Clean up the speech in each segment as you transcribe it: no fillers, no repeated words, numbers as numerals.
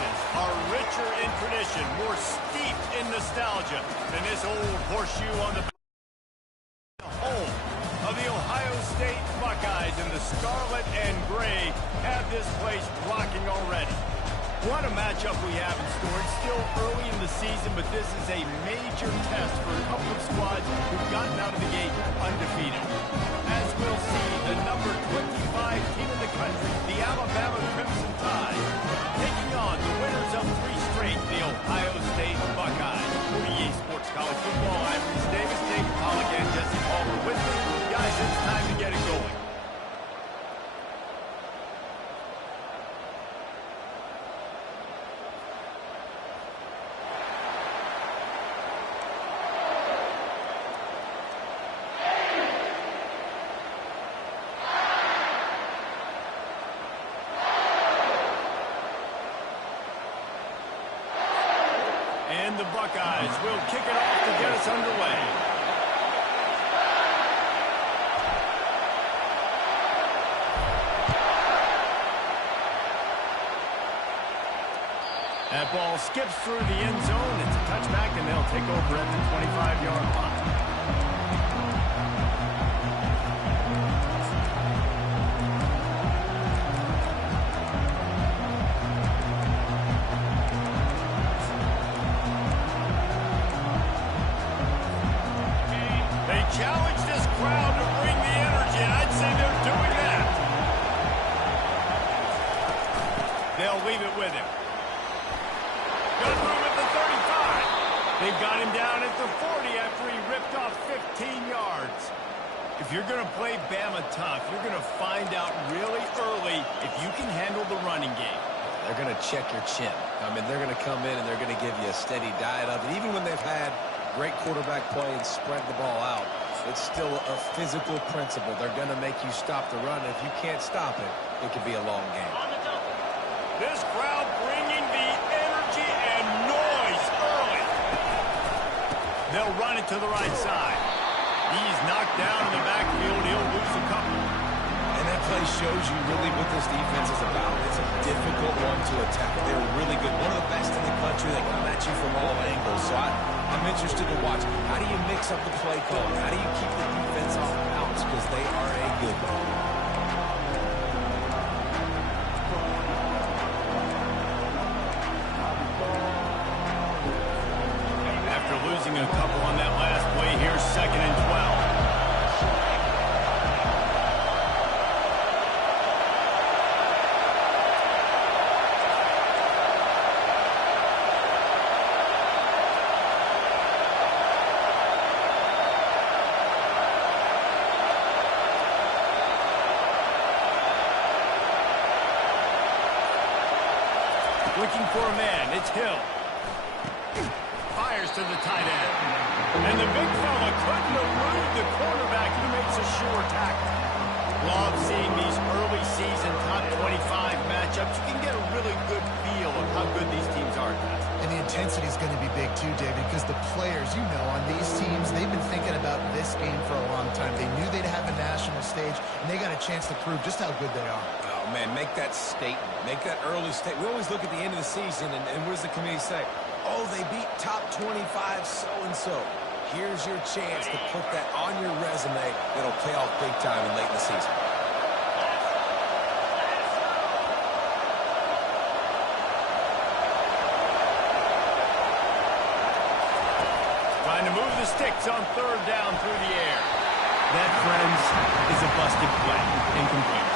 seasons are richer in tradition, more steeped in nostalgia than this old horseshoe on the home of the Ohio State Buckeyes, and the scarlet and gray have this place rocking already. What a matchup we have in store. It's still early in the season, but this is a major test for a couple of squads who've gotten out of the gate undefeated. As we'll see, the number 25 team in the country, the Alabama Crimson Tide, taking on the winners of 3 straight, the Ohio State Buckeyes. For EA Sports College Football, I'm Reese Davis, David Pollock, and Jesse Palmer with me. Guys, it's time to get it going. And the Buckeyes will kick it off to get us underway. That ball skips through the end zone. It's a touchback, and they'll take over at the 25-yard line. Challenge this crowd to bring the energy, and I'd say they're doing that. They'll leave it with him. Got room at the 35. They've got him down at the 40 after he ripped off 15 yards. If you're going to play Bama tough, you're going to find out really early if you can handle the running game. They're going to check your chin. I mean, they're going to come in and they're going to give you a steady diet of it. Even when they've had great quarterback play and spread the ball out, it's still a physical principle. They're going to make you stop the run. If you can't stop it, it could be a long game. This crowd bringing the energy and noise early. They'll run it to the right side. He's knocked down in the backfield. He'll lose a couple. And that play shows you really what this defense is about. It's a difficult one to attack. They're really good. One of the best in the country. They come at you from all angles. So I'm interested to watch. How do you mix up the play calling? How do you keep the defense off balance? Because they are a good one. After losing a couple on that last play, here's 2nd and 12. Looking for a man. It's Hill. Fires to the tight end. And the big fella couldn't elude the quarterback. He makes a sure tackle. Love seeing these early season top 25 matchups. You can get a really good feel of how good these teams are, guys. And the intensity is going to be big too, David, because the players, you know, on these teams, they've been thinking about this game for a long time. They knew they'd have a national stage, and they got a chance to prove just how good they are. Oh, man, make that statement. Make that early statement. We always look at the end of the season, and what does the committee say? Oh, they beat top 25 so-and-so. Here's your chance to put that on your resume that'll pay off big time and late in the season. Trying to move the sticks on 3rd down through the air. That, friends, is a busted play. Incomplete.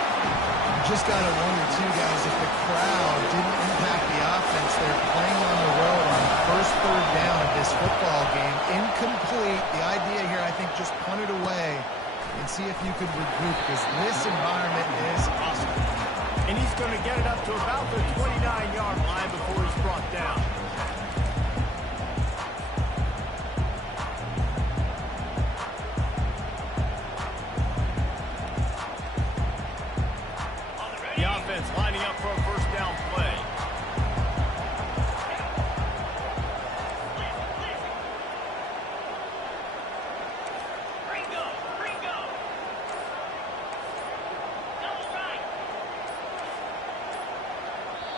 Just got to wonder, too, guys, if the crowd didn't impact the offense. They're playing on the road on 3rd down of this football game. Incomplete. The idea here, I think, just punt it away and see if you could regroup, because this environment is awesome. And he's going to get it up to about the 29-yard line before he's brought down. The offense lining up for a 1st down play.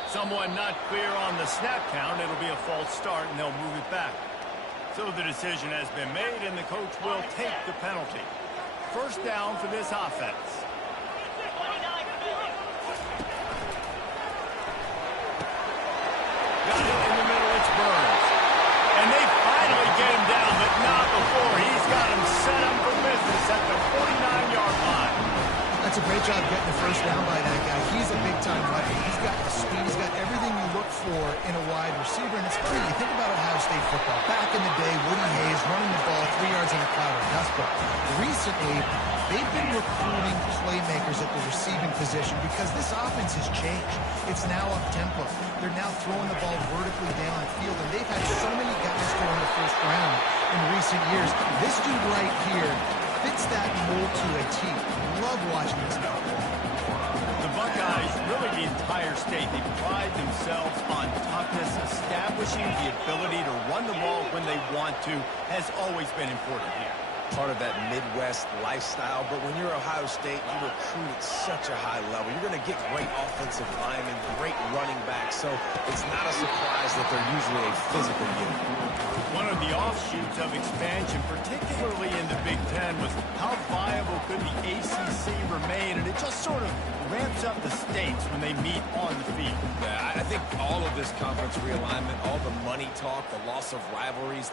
Someone not clear on the snap count. It'll be a false start, and they'll move it back. So the decision has been made, and the coach will take the penalty. First down for this offense. Got it in the middle. It's Burns. And they finally get him down, but not before. He's got him set up for business at the 49-yard line. That's a great job getting the first down by that guy. He's a big-time runner. He's got the speed. He's got everything you look for in a wide receiver. And it's funny, you think about Ohio State football. Back in the day, Woody Hayes running the ball 3 yards in a cloud of dust. But recently, they've been recruiting playmakers at the receiving position because this offense has changed. It's now up-tempo. They're now throwing the ball vertically down the field. And they've had so many guys go in the first round in recent years. This dude right here fits that mold to a T. Love watching this guy. The Buckeyes, really the entire state, they pride themselves on toughness. Establishing the ability to run the ball when they want to has always been important here. Part of that Midwest lifestyle, but when you're Ohio State, you recruit at such a high level. You're going to get great offensive linemen, great running backs, so it's not a surprise that they're usually a physical unit. One of the offshoots of expansion, particularly in the Big Ten, was how viable could the ACC remain, and it just sort of ramps up the stakes when they meet on the field. Yeah, I think all of this conference realignment, all the money talk, the loss of rivalries,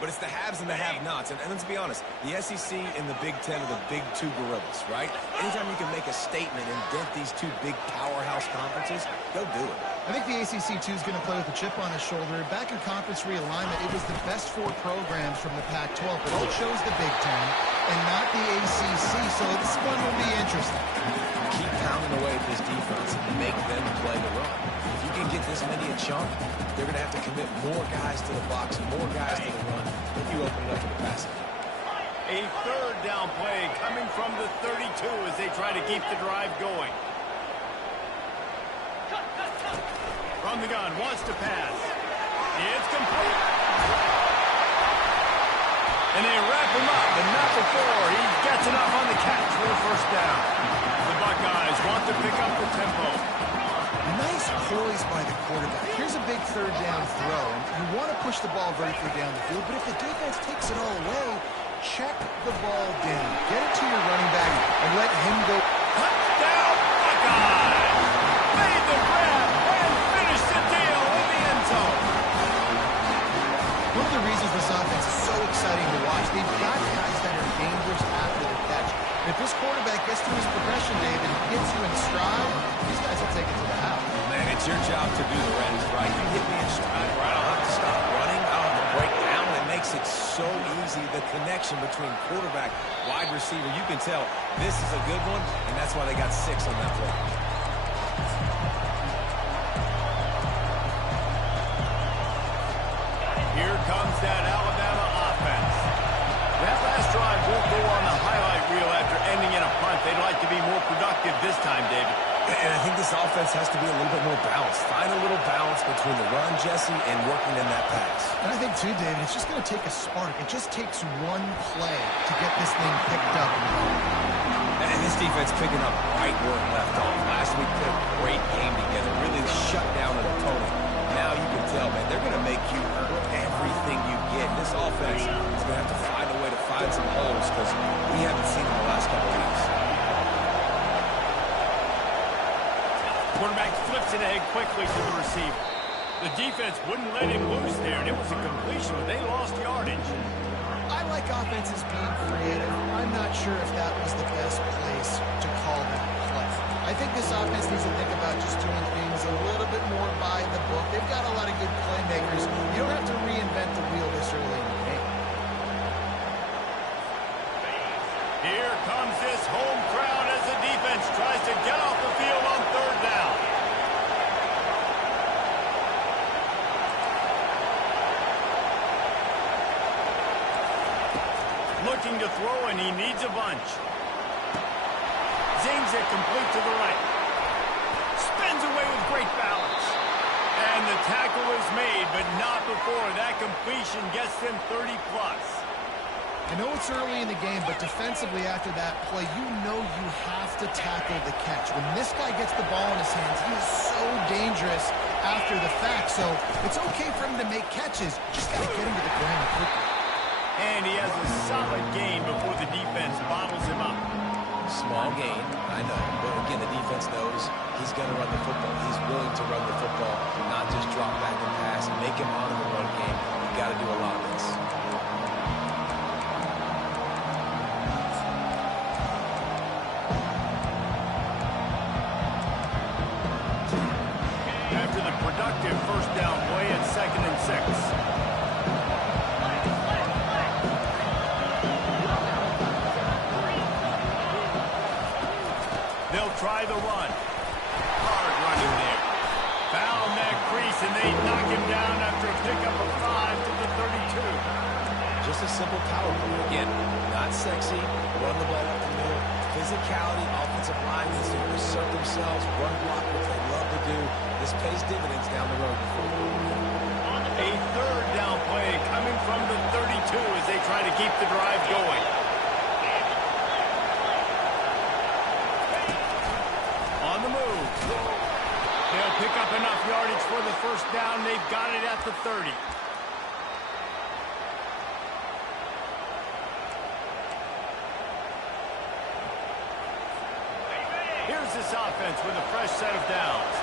but it's the haves and the have-nots. And let's be honest, the SEC and the Big Ten are the big two gorillas, right? Anytime you can make a statement and dent these two big powerhouse conferences, go do it. I think the ACC, too, is going to play with a chip on his shoulder. Back in conference realignment, it was the best 4 programs from the Pac-12, but all chose the Big Ten and not the ACC, so this one will be interesting. Keep pounding away at this defense and make them play the run. If you can get this many a chunk, they're going to have to commit more guys to the box, more guys to the run, then you open it up to the passing. A third down play coming from the 32 as they try to keep the drive going. From the gun, wants to pass. It's complete. And they wrap him up, but not before he gets enough on the catch for the first down. The Buckeyes want to pick up the tempo. Nice poise by the quarterback. Here's a big third down throw. You want to push the ball vertically down the field, but if the defense takes it all away, check the ball down. Get it to your running back and let him go. Touchdown, Buckeyes! Made the grab and finished the deal in the end zone. One of the reasons this offense is so exciting to watch, they've got guys that are dangerous after the catch. If this quarterback gets through his progression, David, and gets you in stride, these guys will take it to the house. Man, it's your job to do the rest, right? You hit me in stride where I don't have to stop running, I don't have to break down. It makes it so easy, the connection between quarterback, wide receiver. You can tell this is a good one, and that's why they got 6 on that play. Here comes that Alabama offense. That last drive won't go on the highlight reel after ending in a punt. They'd like to be more productive this time, David. And I think this offense has to be a little bit more balanced. Find a little balance between the run, Jesse, and working in that pass. And I think, too, David, it's just going to take a spark. It just takes one play to get this thing picked up. And this defense picking up right where it left off. Last week, put a great game together, really shut down an opponent. Now you can tell, man, they're going to make you earn everything you get. This offense is going to have to find a way to find some holes because we haven't seen them the last couple of weeks. Quarterback flips it ahead quickly to the receiver. The defense wouldn't let him loose there, and it was a completion, but they lost yardage. I like offenses being creative. I'm not sure if that was the best place to call that play. I think this offense needs to think about just doing things a little bit more by the book. They've got a lot of good playmakers. You don't have to reinvent the wheel this early in the game. Here comes this home crowd as the defense tries to get off the field on third down. Looking to throw, and he needs a bunch. Zings it complete to the right. Spins away with great balance. And the tackle is made, but not before that completion gets them 30+. I know it's early in the game, but defensively after that play, you know you have to tackle the catch. When this guy gets the ball in his hands, he is so dangerous after the fact. So it's okay for him to make catches. Just got to get him to the ground quickly. And he has a solid gain before the defense bottles him up. Small gain, I know. But again, the defense knows he's going to run the football. He's willing to run the football, not just drop back and pass and make him honor the run game. You got to do a lot of this. After the productive first down play at 2nd and 6. They'll try the run. Hard running there. Found that crease, and they knock him down after a pickup of 5 to the 32. Just a simple power play. Again, not sexy. Run the ball up the middle. Physicality, offensive linemen to assert themselves, run block, which they love to do. This pays dividends down the road. A third down play coming from the 32 as they try to keep the drive going. On the move. They'll pick up enough yardage for the first down. They've got it at the 30. Here's this offense with a fresh set of downs.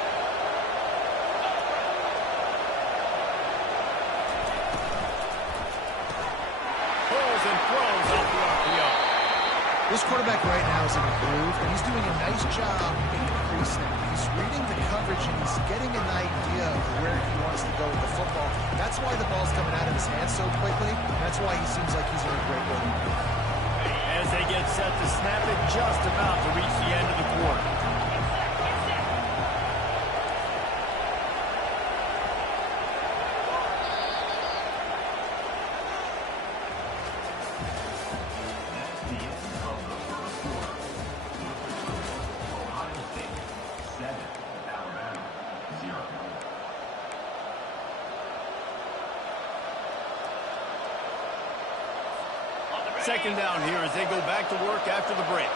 Pulls and throws off the RPO. This quarterback right now is in a groove, and he's doing a nice job in the crease now. He's reading the coverage, and he's getting an idea of where he wants to go with the football. That's why the ball's coming out of his hands so quickly. That's why he seems like he's in a great rhythm. As they get set to snap it, just about to reach the end of the quarter. Second down here as they go back to work after the break.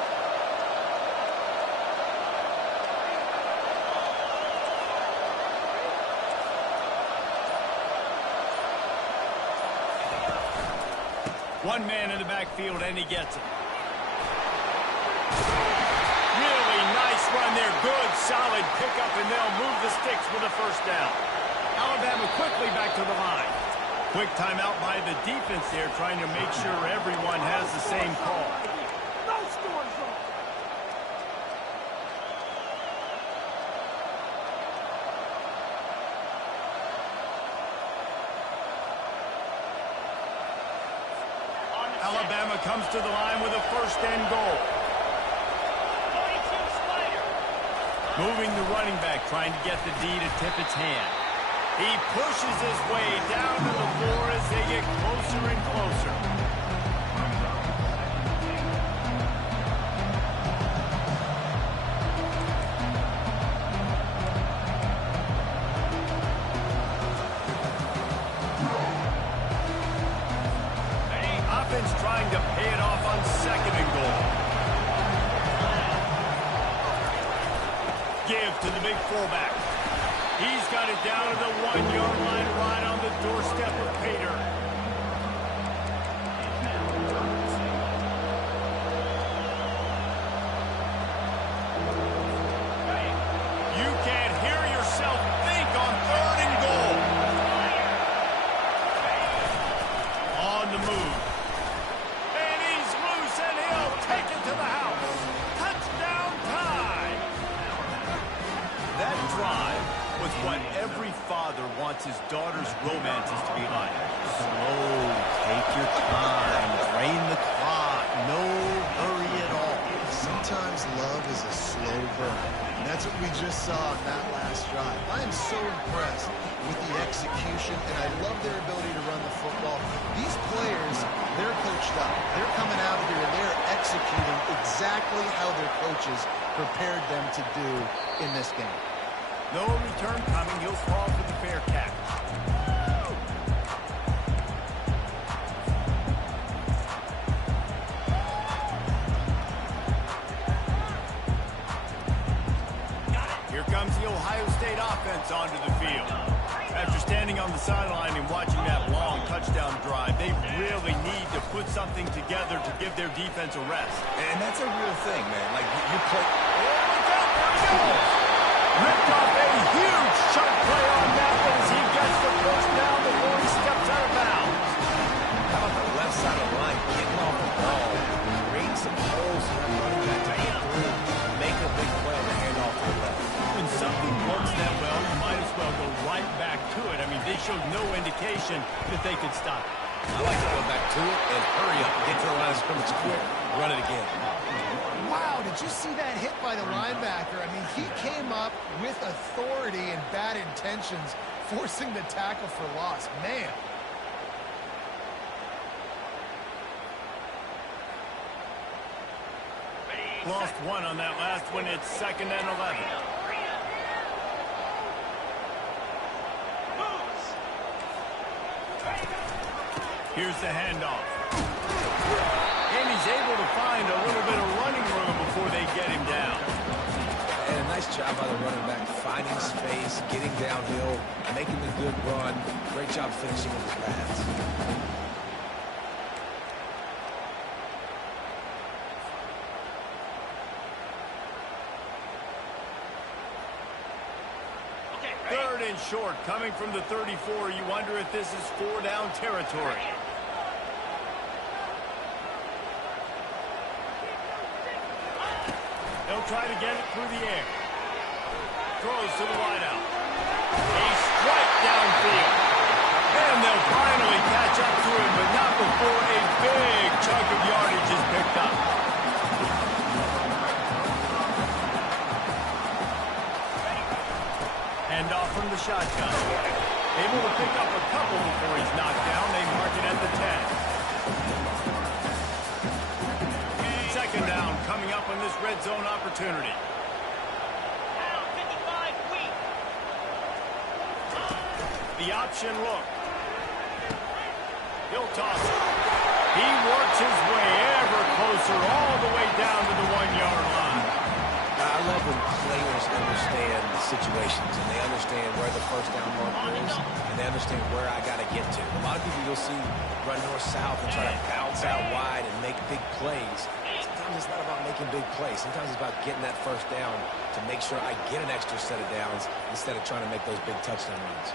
One man in the backfield, and he gets it. Really nice run there. Good, solid pickup, and they'll move the sticks with a first down. Alabama quickly back to the line. Quick timeout by the defense there, trying to make sure everyone has the same call. No score zone. Alabama comes to the line with a first and goal. Moving the running back, trying to get the D to tip its hand. He pushes his way down to the floor as they get closer and closer. Offense trying to pay it off on 2nd and goal. Give to the big fullback. He's got it down to the 1-yard line right on the doorstep of Pater. You can't hear yourself think on 3rd and goal. On the move. And he's loose, and he'll take it to the house. Touchdown time. That drive was what every father wants his daughter's romances to be like. Slow, take your time, drain the clock, no hurry at all. Sometimes love is a slow burn, and that's what we just saw on that last drive. I am so impressed with the execution, and I love their ability to run the football. These players, they're coached up. They're coming out here, and they're executing exactly how their coaches prepared them to do in this game. No return coming. He'll call for the fair catch. offense onto the field. After standing on the sideline and watching that long touchdown drive, they really need to put something together to give their defense a rest. And that's a real thing, man. Like, you play... Oh, look out, there he goes! Ripped off a huge chunk play on that one as he gets the first down before he steps out of bounds. How about the left side of the line getting off the ball, creating some holes for that running back to get through, make a big play on the handoff to the left. When something works that well, you might as well go right back to it. I mean, they showed no indication that they could stop it. I like to go back to it and hurry up, get to the line of scrimmage quick, run it again. Wow, did you see that hit by the linebacker? I mean, he came up with authority and bad intentions, forcing the tackle for loss. Man. Lost one on that last one. It's 2nd and 11. Here's the handoff. And he's able to find a little bit of running room before they get him down. And a nice job by the running back, finding space, getting downhill, making the good run. Great job finishing with his pass. Third and short, coming from the 34. You wonder if this is 4-down territory. They'll try to get it through the air. Throws to the wideout. A strike downfield. And they'll finally catch up to him, but not before a big chunk of yardage is picked up. Hand off from the shotgun. Able to pick up a couple before he's knocked down. They mark it at the 10. Second down coming up on this red zone opportunity. The option look. He'll toss it. He works his way ever closer all the way down to the 1-yard line. I love when players understand the situations and they understand where the first down marker is and they understand where I got to get to. A lot of people you'll see run north-south and try to bounce out wide and make big plays. Sometimes it's not about making big plays. Sometimes it's about getting that first down to make sure I get an extra set of downs instead of trying to make those big touchdown runs.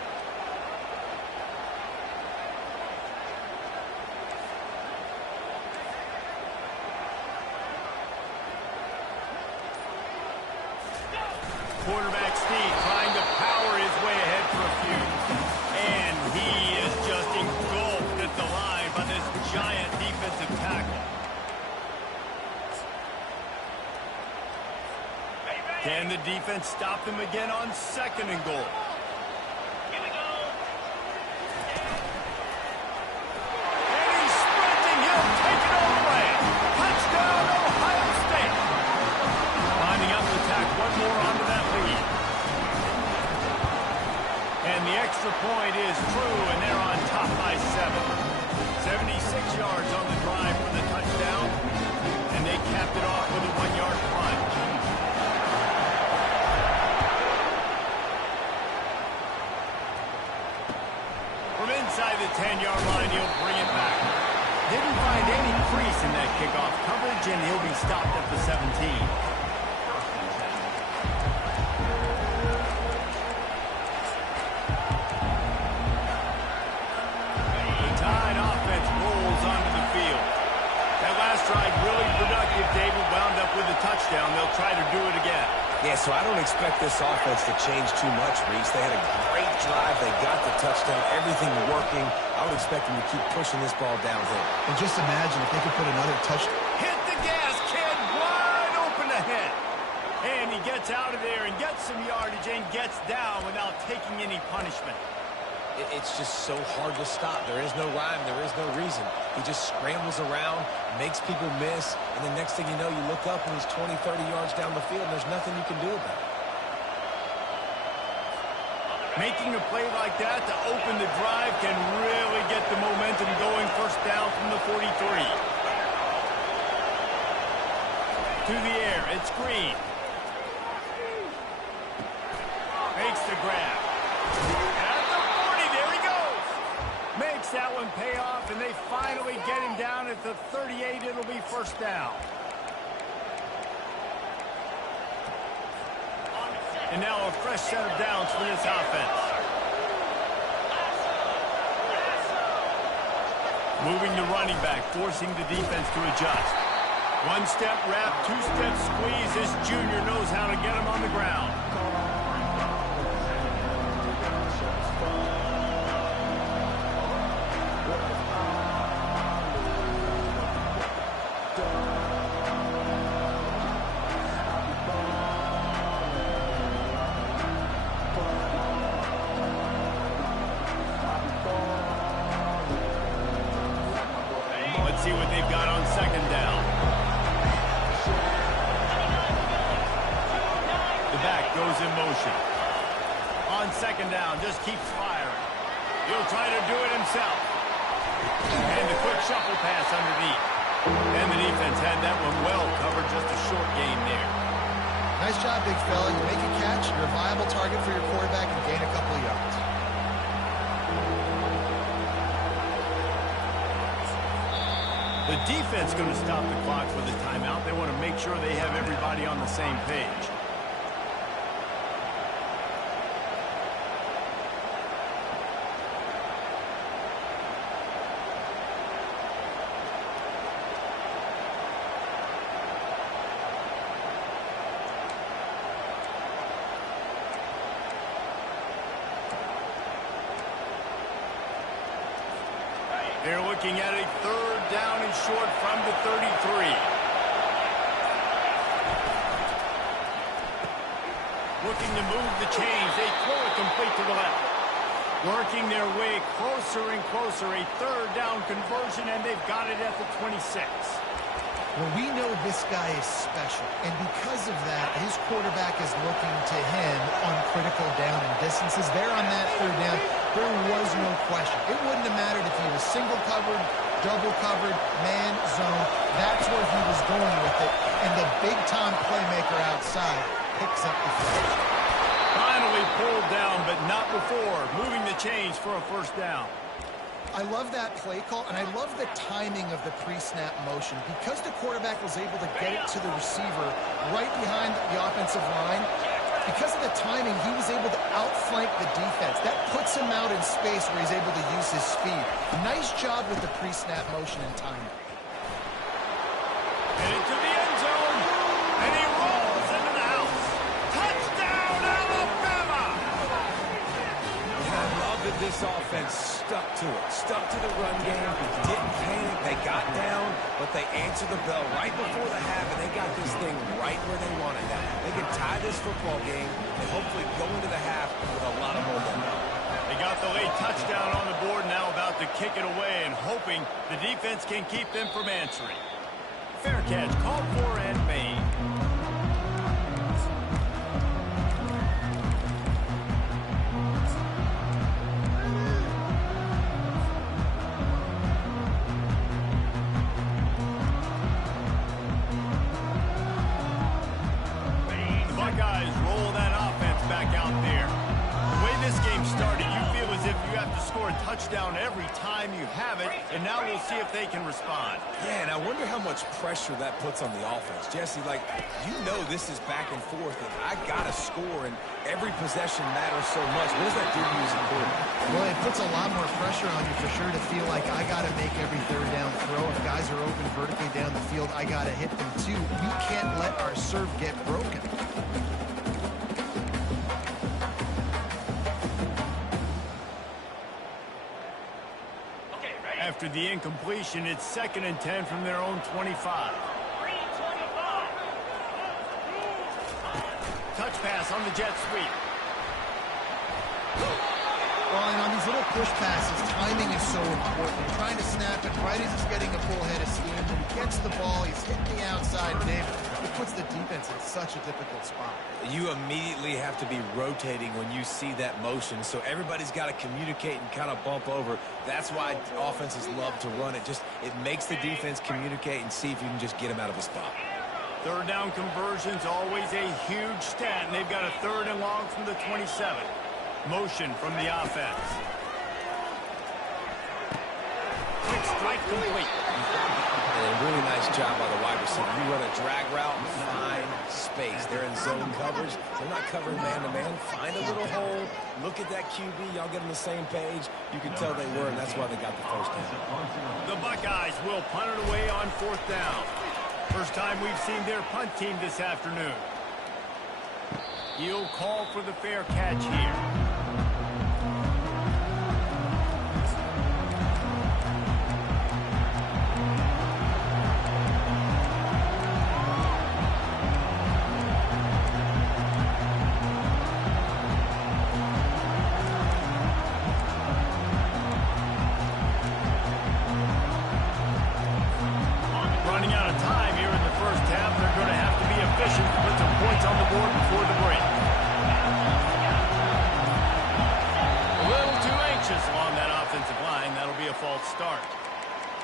Quarterback Steve trying to power his way ahead for a few. And he is just engulfed at the line by this giant defensive tackle. Can the defense stop them again on 2nd and goal? Here we go. And he's sprinting. He'll take it all the way. Touchdown, Ohio State. Lining up to tack one more onto that lead. And the extra point is true, and they're on top by 7. 76 yards on the drive for the touchdown, and they capped it off with a 1-yard plunge. From inside the 10-yard line, he'll bring it back. Didn't find any crease in that kickoff coverage, and he'll be stopped at the 17. David wound up with a touchdown. They'll try to do it again. Yeah, so I don't expect this offense to change too much, Reese. They had a great drive. They got the touchdown. Everything working. I would expect them to keep pushing this ball downhill. And just imagine if they could put another touchdown. Hit the gas, kid. Wide open ahead. And he gets out of there and gets some yardage and gets down without taking any punishment. It's just so hard to stop. There is no rhyme. There is no reason. He just scrambles around, makes people miss, and the next thing you know, you look up and he's 20, 30 yards down the field, and there's nothing you can do about it. Making a play like that to open the drive can really get the momentum going. First down from the 43. To the air, it's Green. Makes the grab. At the 40, there he goes. Makes that one pay off, and they finally get him down at the 38. It'll be first down. And now a fresh set of downs for this offense. Moving the running back, forcing the defense to adjust. One-step wrap, two-step squeeze. This junior knows how to get him on the ground. Let's see what they've got on second down. The back goes in motion. On second down, just keeps firing. He'll try to do it himself. And the quick shuffle pass underneath. And the defense had that one well covered, just a short gain there. Nice job, big fella. You make a catch, you're a viable target for your quarterback, and gain a couple of yards. The defense going to stop the clock with a timeout. They want to make sure they have everybody on the same page. They're looking at a third down and short from the 33. Looking to move the chains. They throw it complete to the left. Working their way closer and closer. A third down conversion, and they've got it at the 26. Well, we know this guy is special, and because of that, his quarterback is looking to him on critical down and distances. There on that third down, there was no question. It wouldn't have mattered if he was single covered, double covered, man, zone. That's where he was going with it, and the big-time playmaker outside picks up the field. Finally pulled down, but not before. Moving the chains for a first down. I love that play call, and I love the timing of the pre-snap motion. Because the quarterback was able to get it to the receiver right behind the offensive line, because of the timing, he was able to outflank the defense. That puts him out in space where he's able to use his speed. Nice job with the pre-snap motion and timing. And into the end zone, and he rolls into the house. Touchdown, Alabama! I love that this offense stuck to it, stuck to the run game, didn't panic, they got down, but they answered the bell right before the half, and they got this thing right where they wanted that. They can tie this football game and hopefully go into the half with a lot of momentum. They got the late touchdown on the board, now about to kick it away and hoping the defense can keep them from answering. Fair catch, called for and made. The Buckeyes roll that offense back out there. The way this game started, you feel as if you have to score a touchdown every time you have it, and now we'll see if they can respond. Yeah, and I wonder how much pressure that puts on the offense. Jesse, like, you know this is back and forth, and I got to score, and every possession matters so much. What does that do to you as a quarterback? Well, it puts a lot more pressure on you for sure to feel like I got to make every third down throw. If guys are open vertically down the field, I got to hit them too. We can't let our serve get broken. After the incompletion, it's 2nd and 10 from their own 25. Touch pass on the jet sweep. Well, and on these little push passes, timing is so important. You're trying to snap it right as he's getting a full head of steam. When he gets the ball, he's hitting the outside, David. It puts the defense in such a difficult spot. You immediately have to be rotating when you see that motion, so everybody's got to communicate and kind of bump over. That's why offenses love to run it. It makes the defense communicate and see if you can just get him out of a spot. Third down conversion's always a huge stat, and they've got a 3rd and long from the 27. Motion from the offense. Quick strike complete. And a really nice job by the wide receiver. You run a drag route and find space. They're in zone coverage. They're not covering man-to-man. Find a little hole. Look at that QB. Y'all get on the same page. You can tell they were, and that's why they got the first down. The Buckeyes will punt it away on 4th down. First time we've seen their punt team this afternoon. He'll call for the fair catch here.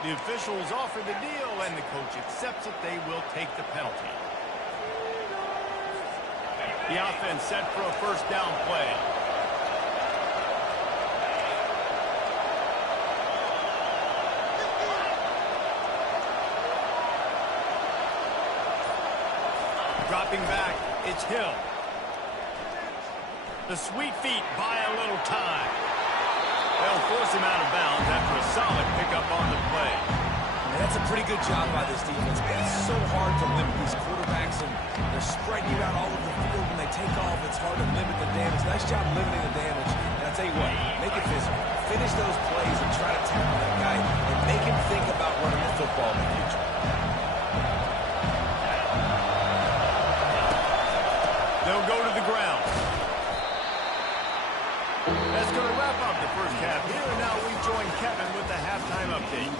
The officials offer the deal, and the coach accepts it. They will take the penalty. The offense set for a 1st down play. Dropping back, it's Hill. The sweet feet buy a little time. They'll force him out of bounds after a solid pickup on the play. And that's a pretty good job by this defense, man. It's so hard to limit these quarterbacks, and they're spreading you out all over the field. When they take off, it's hard to limit the damage. Nice job limiting the damage. And I'll tell you what, make it physical. Finish those plays and try to tackle that guy and make him think about running the football in the future. They'll go to the ground. That's going to wrap up the first half here, and now we join Kevin with the halftime update.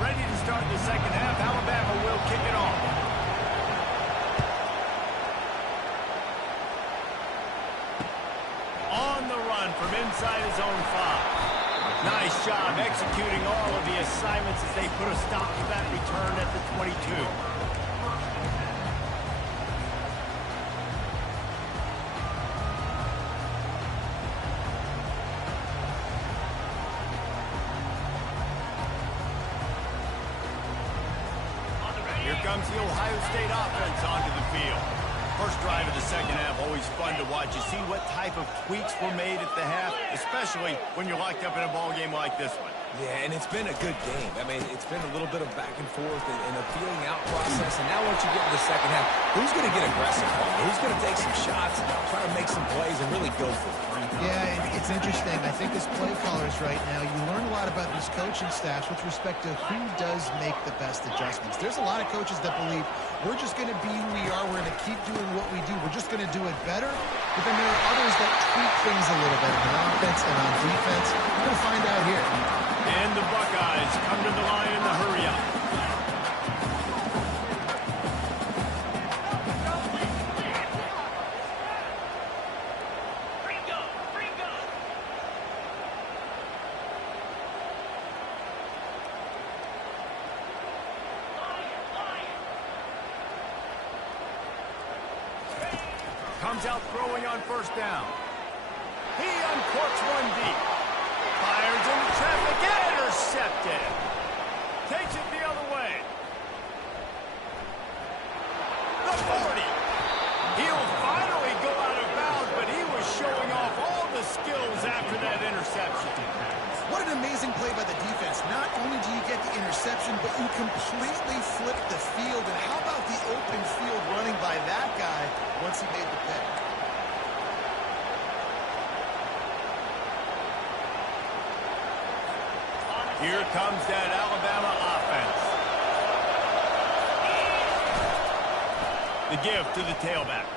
Ready to start the second half. Alabama will kick it off. On the run from inside his own 5. Nice job executing all of the assignments as they put a stop to that return at the 22. Comes the Ohio State offense onto the field. First drive of the second half, always fun to watch. You see what type of tweaks were made at the half, especially when you're locked up in a ball game like this one. Yeah, and it's been a good game. I mean, it's been a little bit of back and forth and a feeling out process. And now once you get to the second half, who's going to get aggressive? Who's going to take some shots, try to make some plays, and really go for it? Yeah, it's interesting. I think as play callers right now, you learn a lot about these coaching staffs with respect to who does make the best adjustments. There's a lot of coaches that believe we're just going to be who we are. We're going to keep doing what we do. We're just going to do it better. But then there are others that tweak things a little bit on offense and on defense. We're going to find out here. And the Buckeyes come to the line in the hurry-up. Comes out throwing on 1st down. He uncorks one deep. Fires into traffic. Intercepted. Takes it the other way. The 40. He'll finally go out of bounds, but he was showing off all the skills after that interception. What an amazing play by the defense. Not only do you get the interception, but you completely flip the field. And how about the open field running by that guy once he made the pick? Here comes that Alabama offense. The give to the tailback.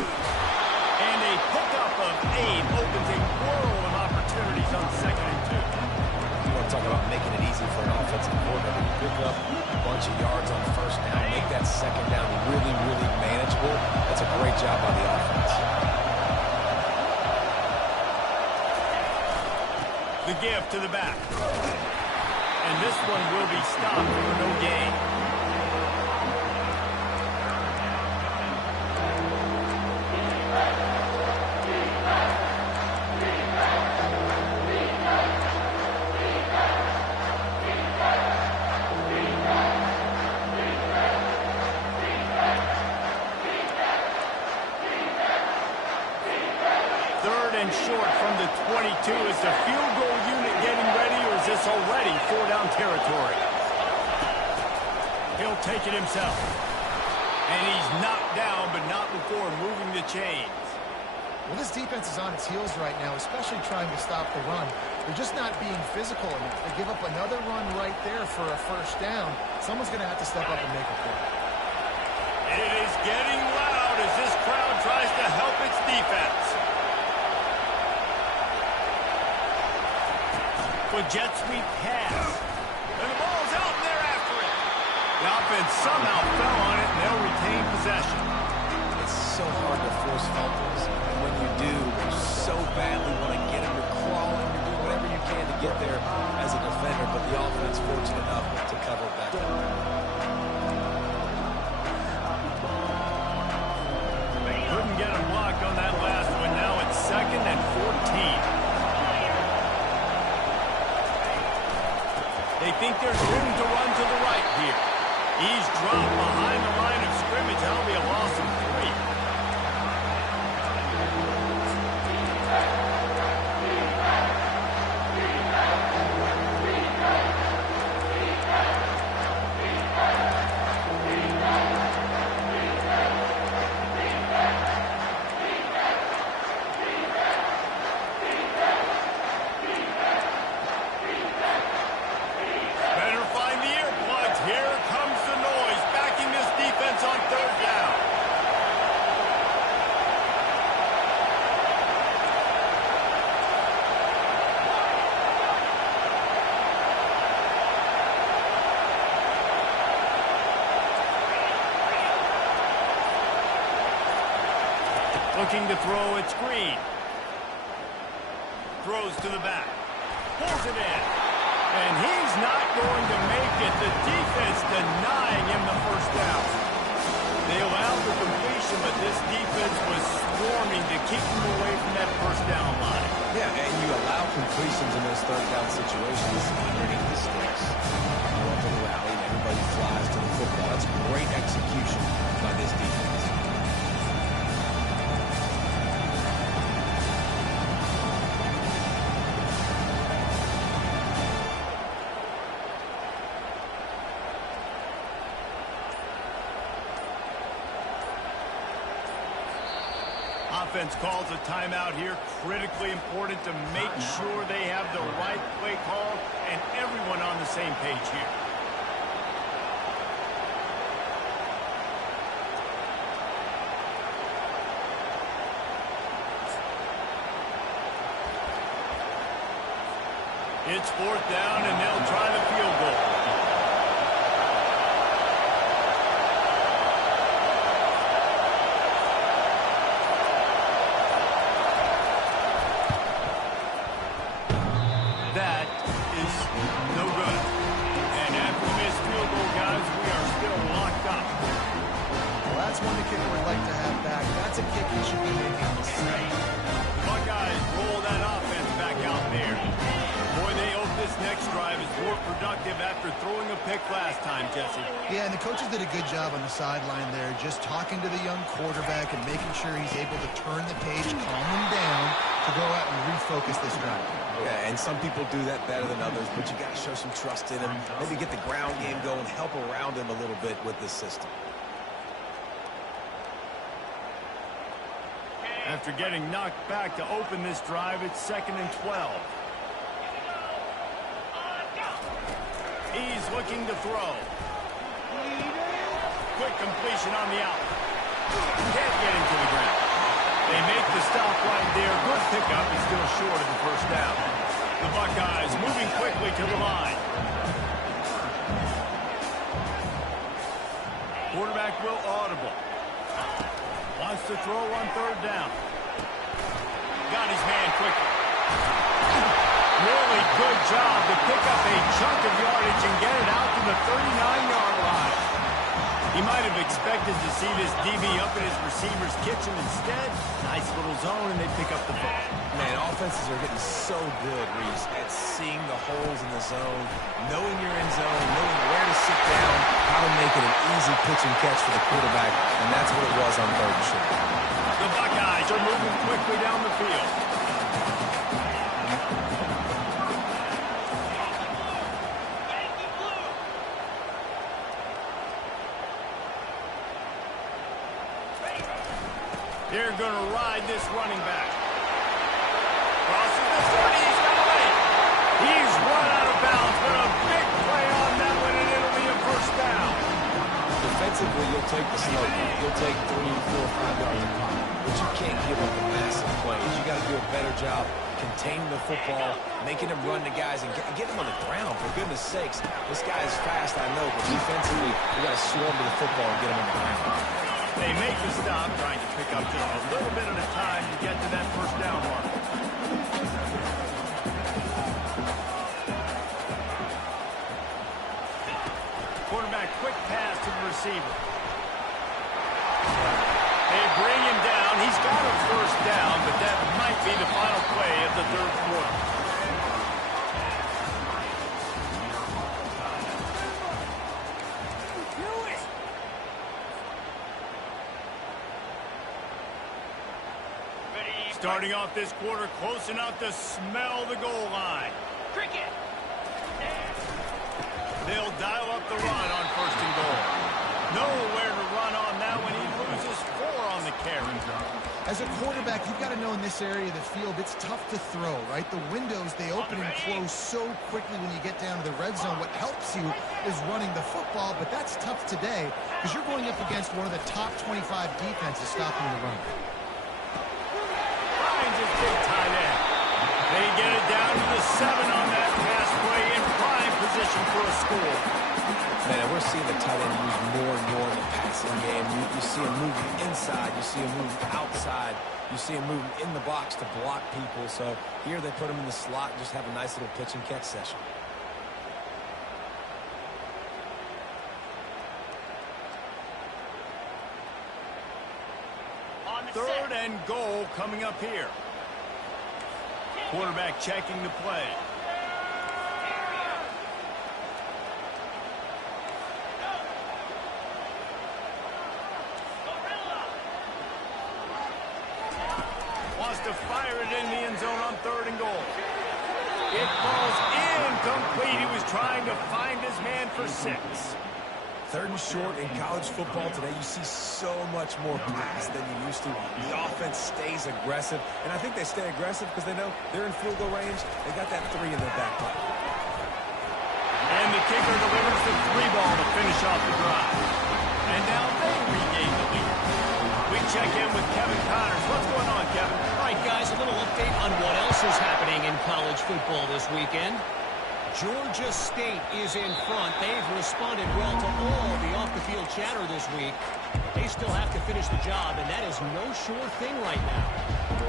And a pickup of 8 opens a world of opportunities on 2nd and 2. You want to talk about making it easy for an offensive coordinator to pick up a bunch of yards on 1st down, make that 2nd down really, really manageable. That's a great job by the offense. The give to the back. And this one will be stopped for no gain. Short from the 22. Is the field goal unit getting ready, or is this already 4-down territory? He'll take it himself. And he's knocked down, but not before moving the chains. Well, this defense is on its heels right now, especially trying to stop the run. They're just not being physical enough. They give up another run right there for a first down. Someone's going to have to step up and make a play. It is getting loud as this crowd tries to help its defense. For jet sweep pass. And the ball's out, and they're after it. The offense somehow fell on it, and they'll retain possession. It's so hard to force fumbles. And when you do, you so badly want to get them. You're crawling, you're doing whatever you can to get there as a defender, but the offense fortunate enough to cover it back up. Couldn't get him blocked on that last one. Now it's 2nd and 14. They think there's room to run to the right here. He's dropped behind the line of scrimmage. That'll be a loss of 3. Looking to throw, it's Green. Throws to the back. Pulls it in. And he's not going to make it. The defense denying him the first down. They allowed the completion, but this defense was swarming to keep him away from that first down line. Yeah, and you allow completions in those third down situations underneath the sticks. You want the rally, and everybody flies to the football. That's great execution by this defense. Offense calls a timeout here. Critically important to make sure they have the right play call and everyone on the same page here. It's 4th down, and they'll try the field goal. That is no good. And after this field goal, guys, we are still locked up. Well, that's one the kicker would like to have back. That's a kick he should be making this night. The Buckeyes roll that offense back out there. Boy, they hope this next drive is more productive after throwing a pick last time, Jesse. Yeah, and the coaches did a good job on the sideline there, just talking to the young quarterback and making sure he's able to turn the page, calm him down, to go out and refocus this drive. Yeah, and some people do that better than others, but you got to show some trust in him. Maybe get the ground game going, help around him a little bit with this system. After getting knocked back to open this drive, it's 2nd and 12. He's looking to throw. Quick completion on the out. Can't get him to the ground. They make the stop right there. Good pickup is still short of the first down. The Buckeyes moving quickly to the line. Quarterback will audible. Wants to throw on 3rd down. Got his man quickly. Nearly job to pick up a chunk of yardage and get it out to the 39-yard line. He might have expected to see this DB up in his receiver's kitchen. Instead, nice little zone, and they pick up the ball. Man, offenses are getting so good, Reese, at seeing the holes in the zone, knowing you're in zone, knowing where to sit down, how to make it an easy pitch and catch for the quarterback, and that's what it was on 3rd and short. The Buckeyes are moving quickly down the field. They're going to ride this running back. Crosses the 30. He's got away. He's run out of bounds, but a big play on that one, and it'll be a first down. Defensively, you'll take the slope. You'll take 3, 4, 5 yards of pocket, but you can't give up the massive plays. You got to do a better job containing the football, making him run to guys, and get him on the ground, for goodness sakes. This guy is fast, I know, but defensively, you got to swarm to the football and get him on the ground. They make the stop, trying to pick up just a little bit at a time to get to that first down mark. Quarterback, quick pass to the receiver. They bring him down. He's got a first down, but that might be the final play of the 3rd quarter. Starting off this quarter close enough to smell the goal line. Cricket. They'll dial up the run on 1st and goal. Nowhere to run on that one. He loses 4 on the carry. As a quarterback, you've got to know in this area of the field, it's tough to throw, right? The windows, they open and close so quickly when you get down to the red zone. What helps you is running the football, but that's tough today because you're going up against one of the top 25 defenses stopping the run. His big tight end. They get it down to the 7 on that pass play in prime position for a score. Man, we're seeing the tight end used more and more in the passing game. You see him moving inside. You see him moving outside. You see him moving in the box to block people. So here they put him in the slot and just have a nice little pitch and catch session. Third and goal coming up here. Quarterback checking the play. Wants to fire it in the end zone on 3rd and goal. It falls incomplete. He was trying to find his man for 6. 3rd and short in college football today, you see so much more pass than you used to. The offense stays aggressive, and I think they stay aggressive because they know they're in field goal range. They got that 3 in their back pocket. And the kicker delivers the 3 ball to finish off the drive. And now they regain the lead. We check in with Kevin Connors. What's going on, Kevin? All right, guys, a little update on what else is happening in college football this weekend. Georgia State is in front. They've responded well to all the off-the-field chatter this week. They still have to finish the job, and that is no sure thing right now.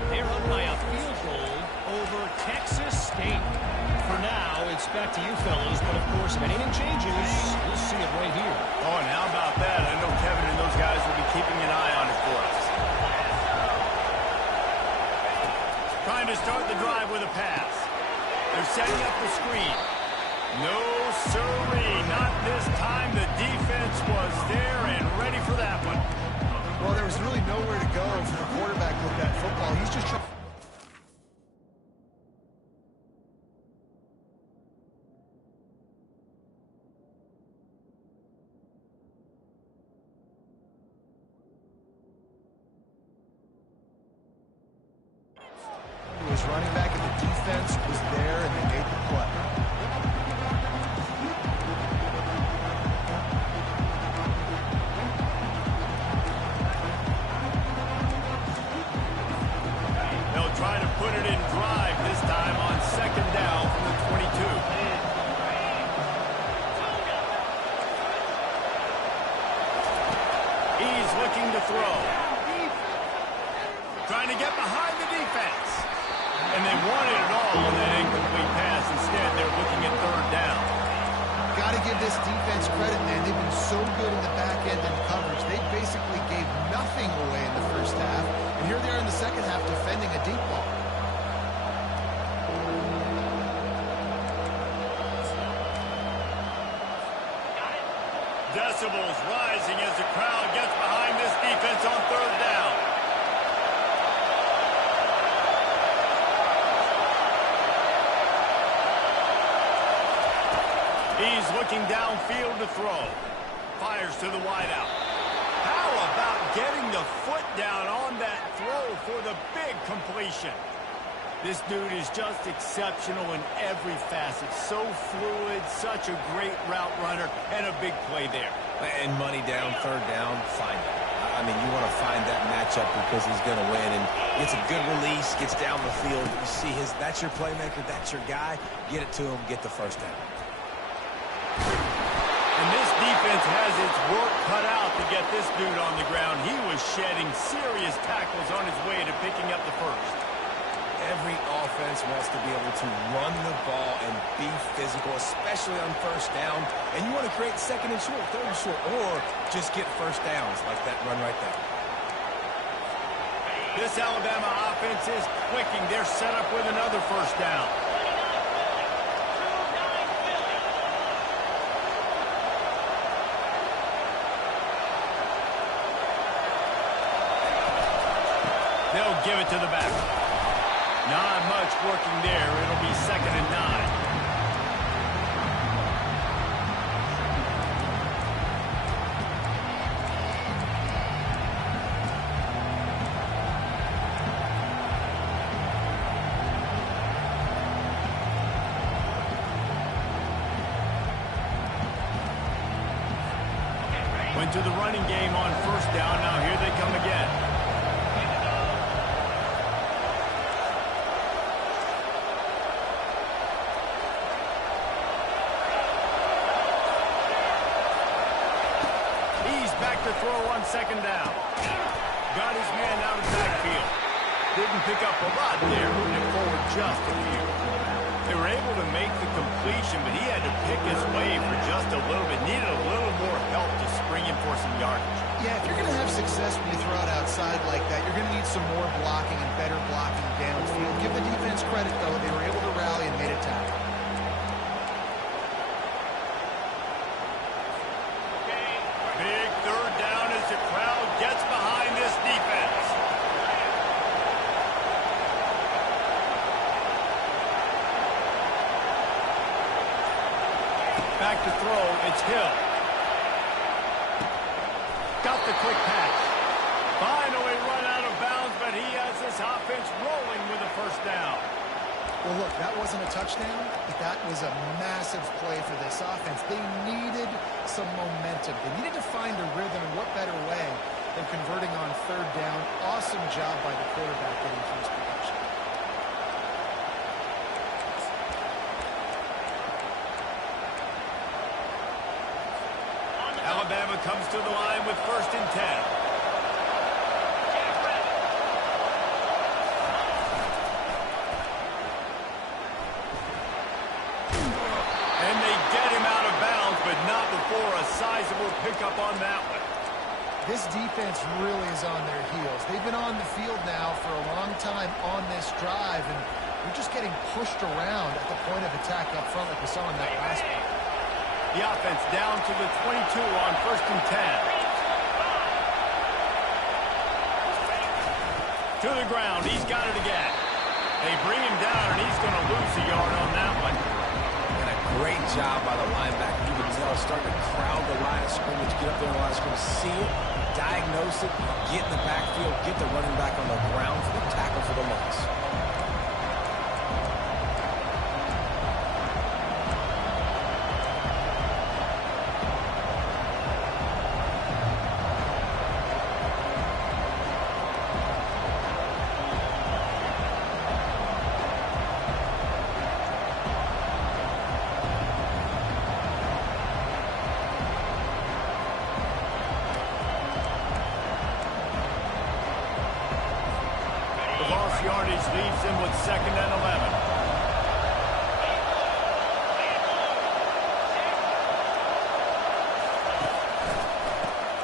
They're up by a field goal over Texas State. For now, it's back to you fellas, but of course, if anything changes, we'll see it right here. Oh, and how about that? I know Kevin and those guys will be keeping an eye on it for us. Trying to start the drive with a pass. They're setting up the screen. No, sirree, not this time. The defense was there and ready for that one. Well, there was really nowhere to go for the quarterback with that football. He's just trying. He was running back and the defense was there and they made the play. They'll try to put it in drive this time on 2nd down from the 22. He's looking to throw. Trying to get behind the defense. And they wanted it all on that incomplete pass. Instead, they're chipping away in the first half, and here they are in the second half defending a deep ball. Decibels rising as the crowd gets behind this defense on third down. He's looking downfield to throw. Fires to the wideout. How about getting the foot down on that throw for the big completion? This dude is just exceptional in every facet. So fluid, such a great route runner, and a big play there. And money down, third down, find it. I mean, you want to find that matchup because he's going to win. And gets a good release, gets down the field. You see that's your playmaker, that's your guy. Get it to him, get the first down. And this defense has its work cut out to get this dude on the ground. He was shedding serious tackles on his way to picking up the first. Every offense wants to be able to run the ball and be physical, especially on first down. And you want to create second and short, third and short, or just get first downs like that run right there. This Alabama offense is clicking. They're set up with another first down. They'll give it to the back. Not much working there. It'll be 2nd and 9. Went to the running game on first down. Now here they come again. To throw on 2nd down. Got his man out of the backfield. Didn't pick up a lot there, moving it forward just a few. They were able to make the completion, but he had to pick his way for just a little bit. Needed a little more help to spring him for some yardage. Yeah, if you're going to have success when you throw it outside like that, you're going to need some more blocking and better blocking downfield. Give the defense credit, though. They were able to rally and made a tackle. Big third down as the crowd gets behind this defense. Back to throw, it's Hill. Got the quick pass. Finally run out of bounds, but he has this offense rolling with a first down. Well, look, that wasn't a touchdown, but that was a massive play for this offense. They needed some momentum. They needed to find a rhythm, and what better way than converting on third down. Awesome job by the quarterback getting first possession. Alabama comes to the line with 1st and 10. But not before a sizable pickup on that one. This defense really is on their heels. They've been on the field now for a long time on this drive, and they're just getting pushed around at the point of attack up front like we saw in that last one. The offense down to the 22 on 1st and 10. To the ground. He's got it again. They bring him down, and he's going to lose a yard on that one. Great job by the linebacker. You can tell, starting to crowd the line of scrimmage, get up there in the line of scrimmage, see it, diagnose it, get in the backfield, get the running back on the ground for the tackle for the loss. Yardage leaves him with 2nd and 11.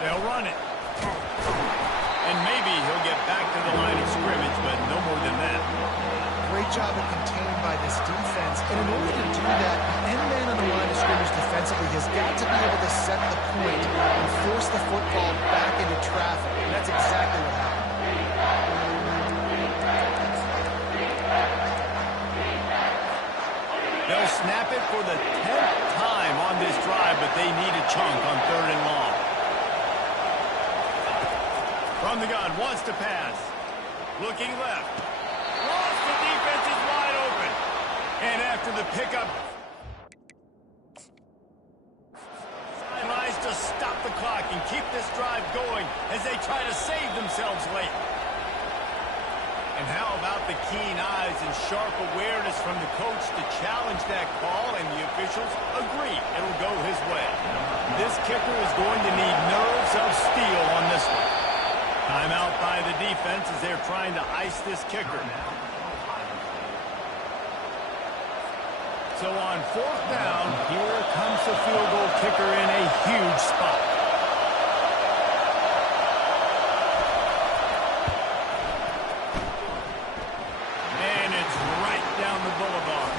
They'll run it. And And maybe he'll get back to the line of scrimmage, but no more than that. Great job of containing by this defense. And in order to do that, the end man on the line of scrimmage defensively has got to be able to set the point and force the football back into traffic. And that's exactly what happened. They'll snap it for the 10th time on this drive, but they need a chunk on 3rd and long. From the gun, wants to pass. Looking left. Lost, the defense is wide open. And after the pickup, sidelines to stop the clock and keep this drive going as they try to save themselves late. And how about the keen eyes and sharp awareness from the coach to challenge that call, and the officials agree it'll go his way. This kicker is going to need nerves of steel on this one. Timeout by the defense as they're trying to ice this kicker. So on 4th down, here comes the field goal kicker in a huge spot. And it's right down the boulevard.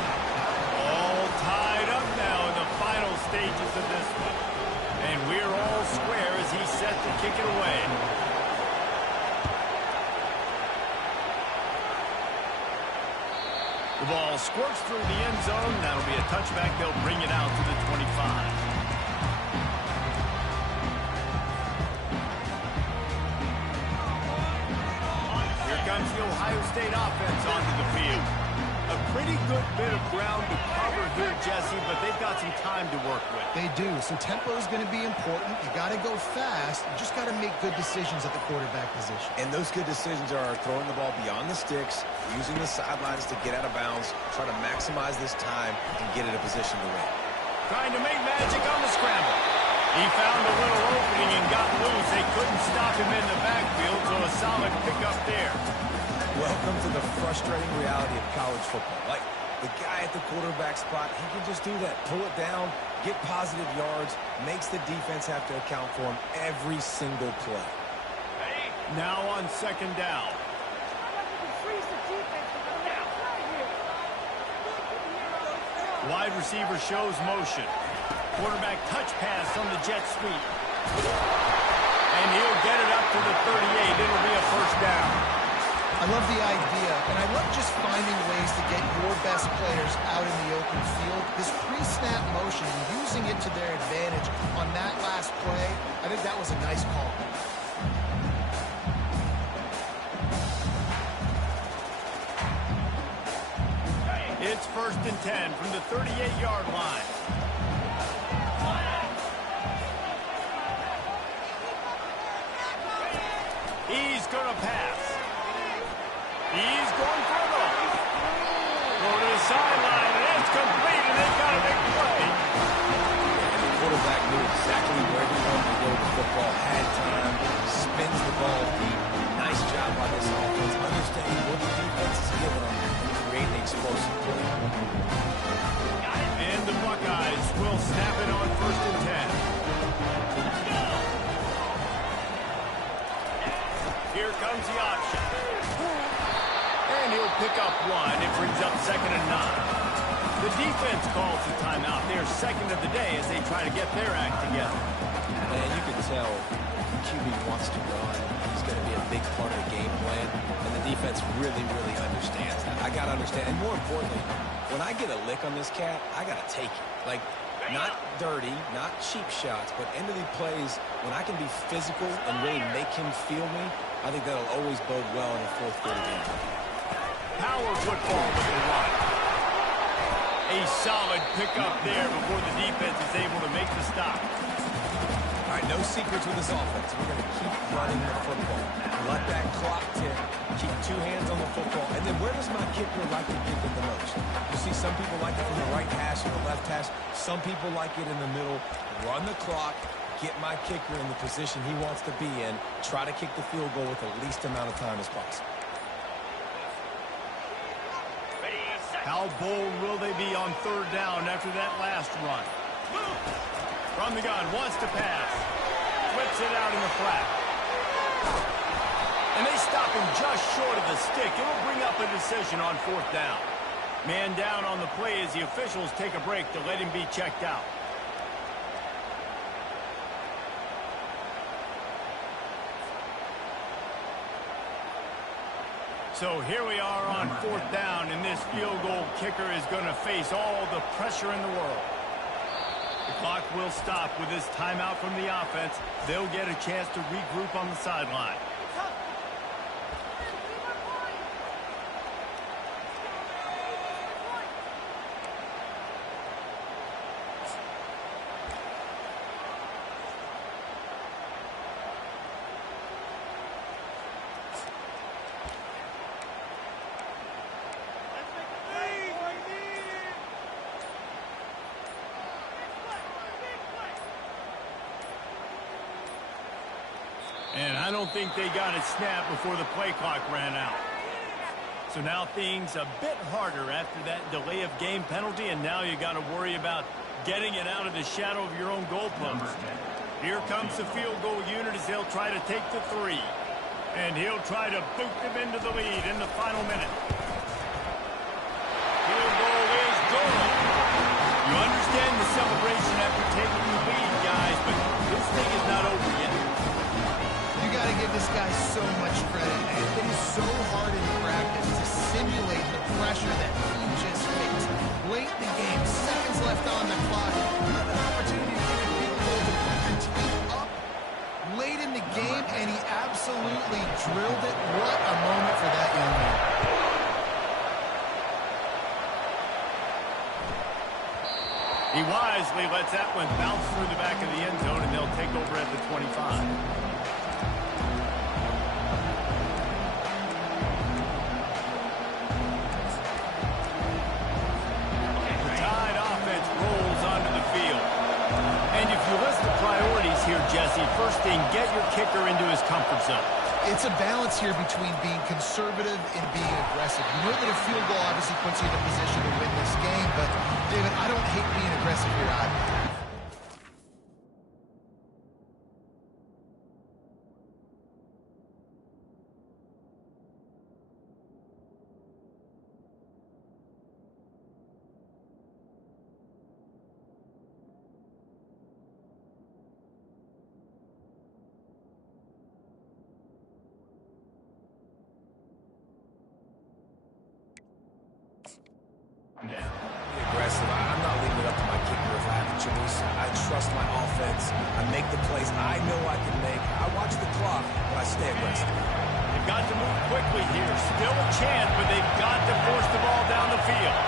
All tied up now in the final stages of this one. And we're all square as he's set to kick it away. The ball squirts through the end zone. That'll be a touchback. They'll bring it out to the 25. Here comes the Ohio State offense onto the field. A pretty good bit of ground to cover here, Jesse, but they've got some time to work with. They do. So tempo is going to be important. You got to go fast. You just got to make good decisions at the quarterback position. And those good decisions are throwing the ball beyond the sticks, using the sidelines to get out of bounds, trying to maximize this time and get in a position to win. Trying to make magic on the scramble. He found a little opening and got loose. They couldn't stop him in the backfield, so a solid pickup there. Welcome to the frustrating reality of college football. Like, the guy at the quarterback spot, he can just do that. Pull it down, get positive yards, makes the defense have to account for him every single play. Now on 2nd down. Wide receiver shows motion. Quarterback touch pass on the jet sweep. And he'll get it up to the 38. It'll be a 1st down. I love the idea, and I love just finding ways to get your best players out in the open field. This pre-snap motion and using it to their advantage on that last play, I think that was a nice call. It's 1st and 10 from the 38-yard line. He's going to pass. He's going for it all. Go to the sideline, and it's complete, and they've got a big play. And the quarterback knew exactly where he wanted to go with the football, had time, spins the ball deep. Nice job by this offense, understanding what the defense is giving them and creating explosive play. And the Buckeyes will snap it on 1st and 10. Here comes the option. And he'll pick up one. It brings up 2nd and 9. The defense calls the timeout. They're 2nd of the day as they try to get their act together. And you can tell the QB wants to run. He's going to be a big part of the game plan. And the defense really, really understands that. I got to understand. And more importantly, when I get a lick on this cat, I got to take it. Like, not dirty, not cheap shots, but end of the plays, when I can be physical and really make him feel me, I think that'll always bode well in the 4th quarter game. Power football with the run. A solid pickup there before the defense is able to make the stop. All right, no secrets with this offense. We're going to keep running the football. Let that clock tick. Keep 2 hands on the football. And then where does my kicker like to kick it the most? You see some people like it from the right hash or the left hash. Some people like it in the middle. Run the clock. Get my kicker in the position he wants to be in. Try to kick the field goal with the least amount of time as possible. How bold will they be on 3rd down after that last run? From the gun, wants to pass. Flips it out in the flat. And they stop him just short of the stick. It'll bring up a decision on 4th down. Man down on the play as the officials take a break to let him be checked out. So here we are on 4th down, and this field goal kicker is going to face all the pressure in the world. The clock will stop with this timeout from the offense. They'll get a chance to regroup on the sideline. And I don't think they got it snapped before the play clock ran out. So now things a bit harder after that delay of game penalty, and now you got to worry about getting it out of the shadow of your own goalpost. Here comes the field goal unit as they'll try to take the 3. And he'll try to boot them into the lead in the final minute. Field goal is good. You understand the celebration after taking the lead, guys, but this thing is not over yet. You got to give this guy so much credit, man. It is so hard in practice to simulate the pressure that he just faced. Late in the game, seconds left on the clock. You have an opportunity to get a field goal to put your team up late in the game, and he absolutely drilled it. What a moment for that young man. He wisely lets that one bounce through the back of the end zone, and they'll take over at the 25. Jesse, first thing, get your kicker into his comfort zone. It's a balance here between being conservative and being aggressive. You know that a field goal obviously puts you in a position to win this game, but, David, I don't hate being aggressive here either. Aggressive. I'm not leaving it up to my kicker if I have a choice. I trust my offense. I make the plays I know I can make. I watch the clock, but I stay aggressive. They've got to move quickly here. Still a chance, but they've got to force the ball down the field.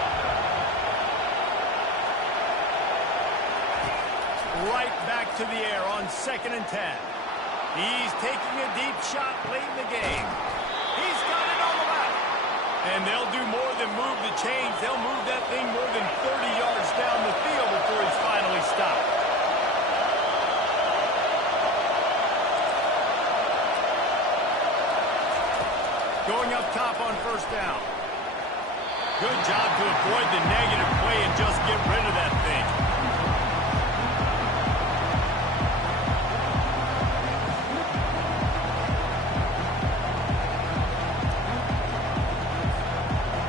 Right back to the air on 2nd and 10. He's taking a deep shot late in the game. He's got it on the left. And they'll do more than move the chains. They'll move that thing more than 30 yards down the field before he's finally stopped. Going up top on 1st down. Good job to avoid the negative play and just get rid of that thing.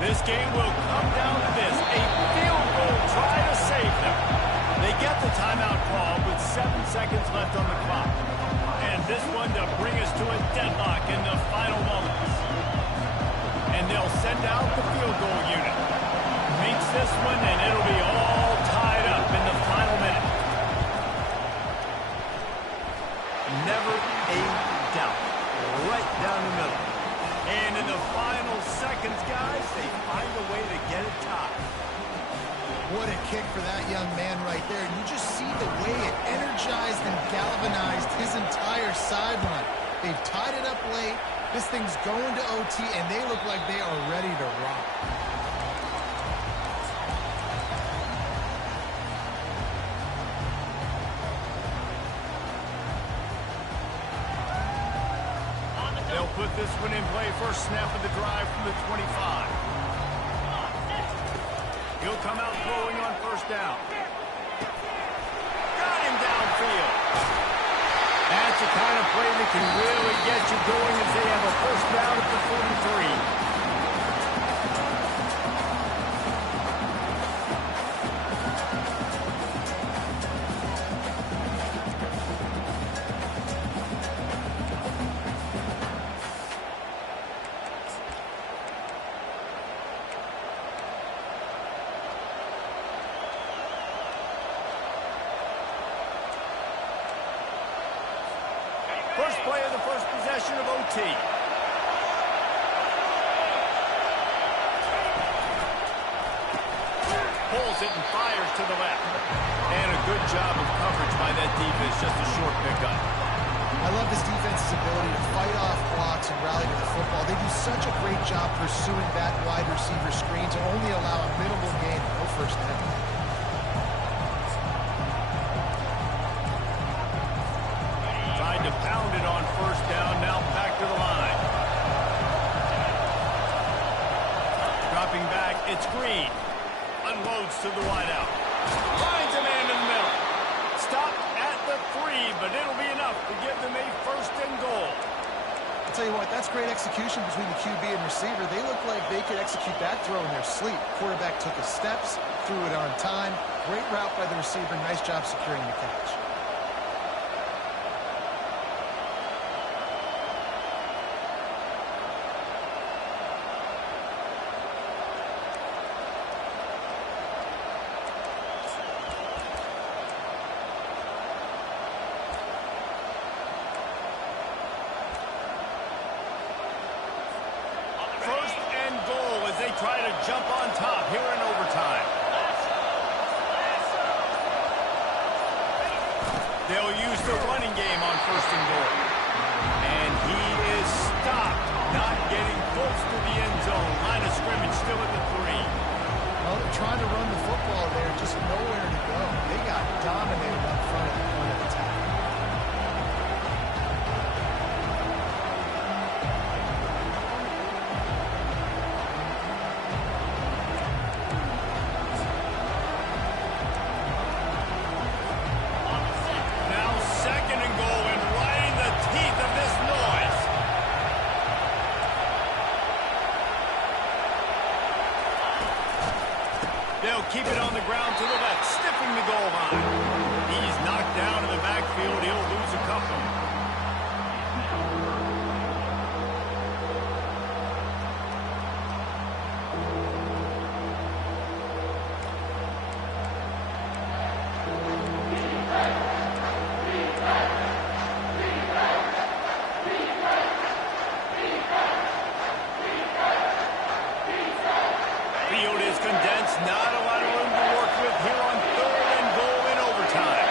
This game will come down to this, a field goal try to save them. They get the timeout call with 7 seconds left on the clock. And this one to bring us to a deadlock in the final moments. And they'll send out the field goal unit. Makes this one, and it'll be all tied up in the final minute. Never a doubt. Right down the middle. And in the final seconds, guys, they find a way to get it tied. What a kick for that young man right there. And you just see the way it energized and galvanized his entire sideline. They've tied it up late. This thing's going to OT, and they look like they are ready to rock. They'll put this one in play. First snap of the drive from the 25. He'll come out throwing on 1st down. Got him downfield. That's the kind of play that can really get you going as they have a first down at the 43. First play of the first possession of OT. Pulls it and fires to the left. And a good job of coverage by that defense. Just a short pickup. I love this defense's ability to fight off blocks and rally to the football. They do such a great job pursuing that wide receiver screen to only allow a minimal gain. No first down. Tried to pound it on first down, now back to the line. Dropping back, it's Green. Unloads to the wideout. Lines a man in the middle. Stopped at the 3, but it'll be enough to give them a first and goal. I'll tell you what, that's great execution between the QB and receiver. They look like they could execute that throw in their sleep. Quarterback took his steps, threw it on time. Great route by the receiver. Nice job securing the catch. They try to jump on top here in overtime. They'll use the running game on first and goal. And he is stopped, not getting close to the end zone. Line of scrimmage still at the 3. Well, they're trying to run the football there, just nowhere to go. They got dominated up front at the point of attack. They'll keep it on the ground to the left, sniffing the goal line. He's knocked down in the backfield. He'll lose a couple. Field is condensed. Not a lot of room to work with here on third and goal in overtime.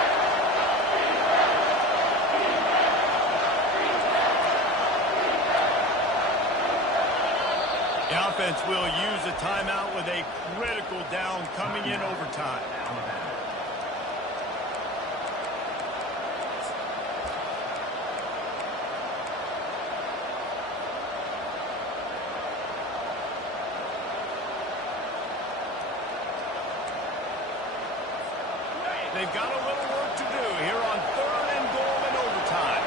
The offense will use a timeout with a critical down coming in overtime. They've got a little work to do here on third and goal in overtime.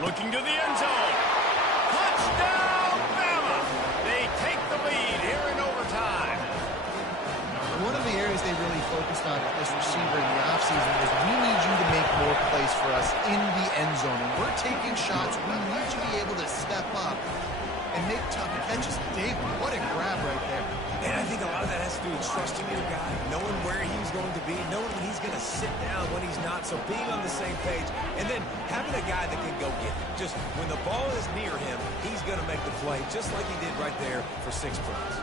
Looking to the end zone. Touchdown, Bama! They take the lead here in overtime. One of the areas they really focused on with this receiver in the offseason is we need you to make more plays for us in the end zone. And we're taking shots. We need you to be able to step up and make tough catches. David, what a grab right there. And I think a lot of that has to do with trusting your guy, knowing where he's going to be, knowing when he's going to sit down, when he's not. So being on the same page, and then having a guy that can go get it. Just when the ball is near him, he's going to make the play, just like he did right there for 6 points.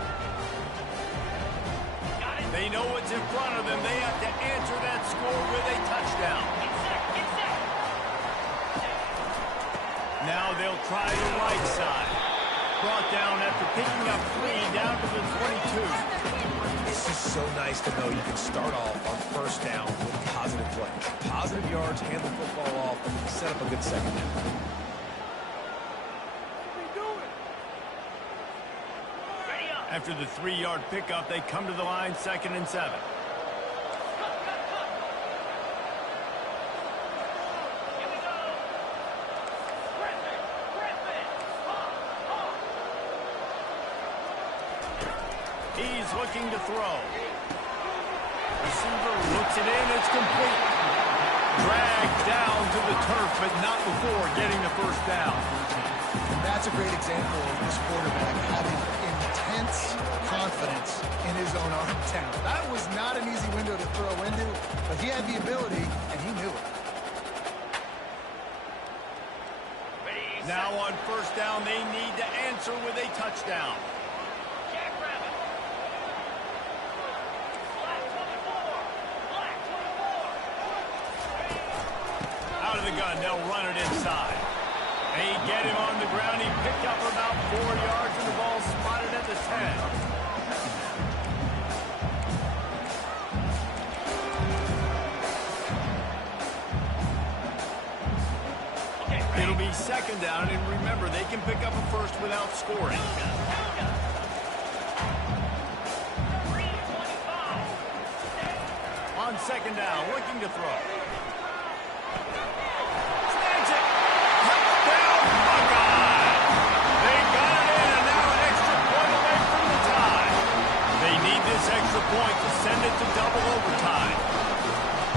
They know what's in front of them. They have to answer that score with a touchdown. Now they'll try the right side. Brought down after picking up 3 down to the 22. It's just so nice to know you can start off on first down with positive play. Positive yards, hand the football off, set up a good second down. After the 3-yard pickup, they come to the line 2nd and 7. He's looking to throw. Receiver looks it in. It's complete. Dragged down to the turf, but not before getting the first down. And that's a great example of this quarterback having intense confidence in his own arm talent. That was not an easy window to throw into, but he had the ability, and he knew it. Now on first down, they need to answer with a touchdown. Out of the gun, they'll run it inside. They get him on the ground. He picked up about 4 yards, and the ball spotted at the 10. It'll be 2nd down, and remember, they can pick up a first without scoring. On 2nd down, looking to throw. Snags it. Touchdown, Buckeye. They got it in, and now an extra point away from the tie. They need this extra point to send it to double overtime.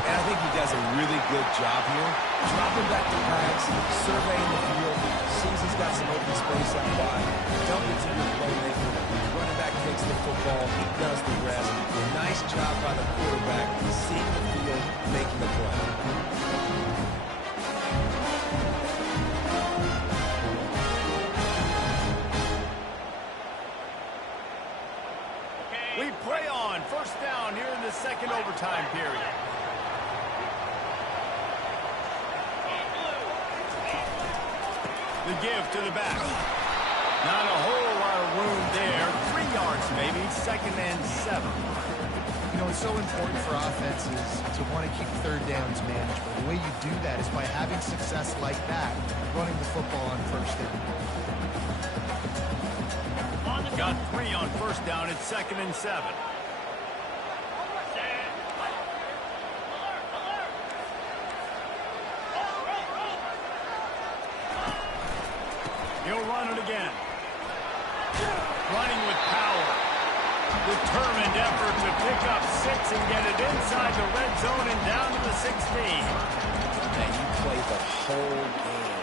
And I think he does a really good job here. Dropping back to pass, surveying the field, sees he's got some open space out wide, dump it to the playmaker. Running back takes the football, he does the rest. Nice job by the quarterback, seeing the field, making the play. We play on. First down here in the 2nd overtime period. The give to the back. Not a whole lot of room there. 3 yards maybe. 2nd and 7. You know, it's so important for offenses to want to keep third downs manageable. The way you do that is by having success like that, running the football on first down. Got 3 on first down. It's 2nd and 7. He'll run it again. Running with power. Determined effort to pick up 6 and get it inside the red zone and down to the 16. Man, you play the whole game.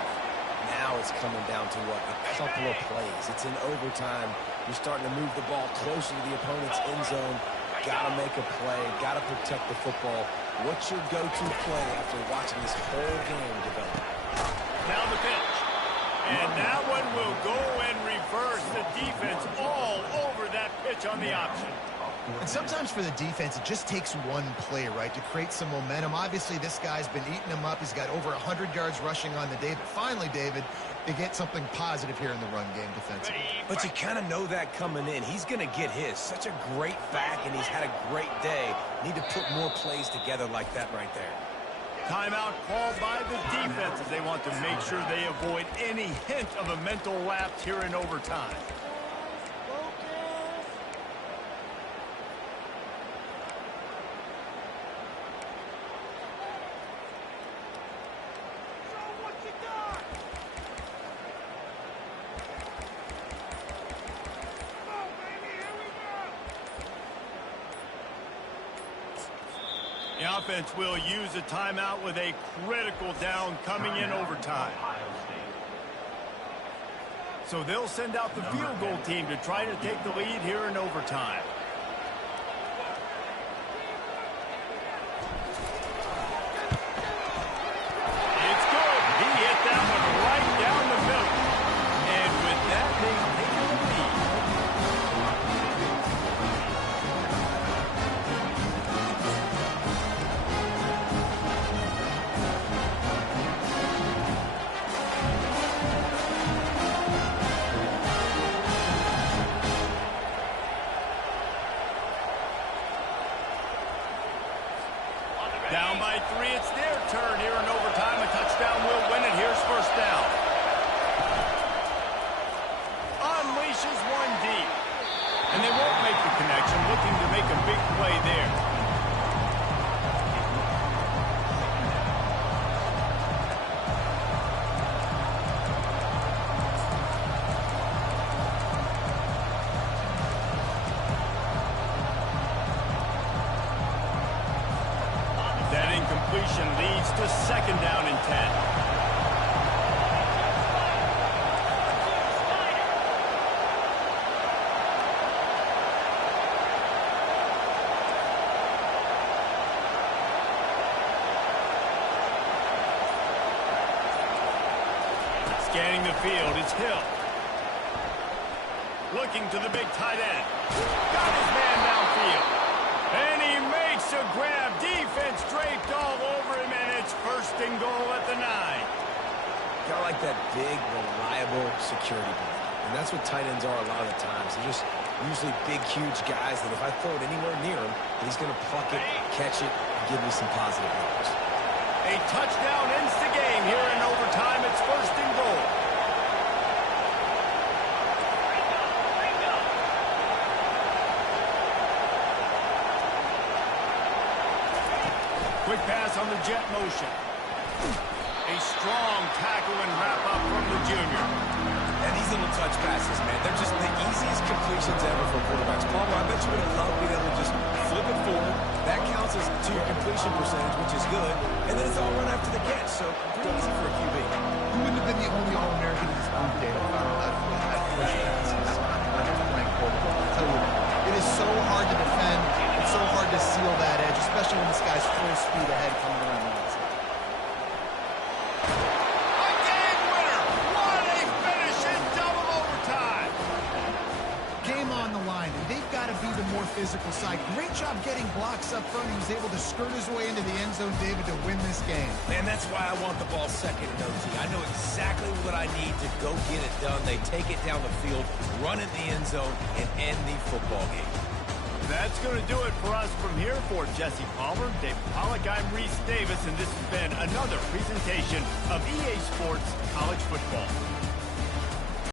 Now it's coming down to what? A couple of plays. It's in overtime. You're starting to move the ball closer to the opponent's end zone. Got to make a play. Got to protect the football. What's your go-to play after watching this whole game develop? Now the pitch. And that one will go and reverse the defense all over that pitch on the option. And sometimes for the defense, it just takes one play, right, to create some momentum. Obviously, this guy's been eating them up. He's got over 100 yards rushing on the day. But finally, David, they get something positive here in the run game defensively. But you kind of know that coming in. He's going to get his. Such a great back, and he's had a great day. Need to put more plays together like that right there. Timeout called by the defense as they want to make sure they avoid any hint of a mental lapse here in overtime. The offense will use a timeout with a critical down coming in overtime. So they'll send out the field goal team to try to take the lead here in overtime. It's good. He hit that one right down the middle. And with that, they take the lead. play there. That incompletion leads to second down and 10. Scanning the field, it's Hill. Looking to the big tight end. Got his man downfield. And he makes a grab. Defense draped all over him, and it's first and goal at the 9. Got like that big, reliable security blanket. And that's what tight ends are a lot of the times. They're just usually big, huge guys that if I throw it anywhere near him, he's going to pluck it, catch it, and give me some positive numbers. A touchdown ends the game here in overtime. It's first and goal. Quick pass on the jet motion. A strong tackle and wrap-up from the junior. And these little touch passes, man, they're just the easiest completions ever for quarterbacks. Palmer, I bet you would have loved being able to just flip it forward. That counts as to your completion percentage, which is good. And then it's all run after the catch, so pretty easy for a QB. You wouldn't have been the only All-American in this group, David, if I were not that push passes. I'll tell you, it is so hard to defend. It's so hard to seal that edge, especially when this guy's full speed ahead coming around the outside. A game winner! What a finish in double overtime! Game on the line, and they've got to be the more physical side. Great job getting blocks up front. He was able to skirt his way into the end zone, David, to win this game. Man, that's why I want the ball second in OT. I know exactly what I need to go get it done. They take it down the field, run in the end zone, and end the football game. That's going to do it for us from here. For Jesse Palmer, David Pollack, I'm Reese Davis, and this has been another presentation of EA Sports College Football.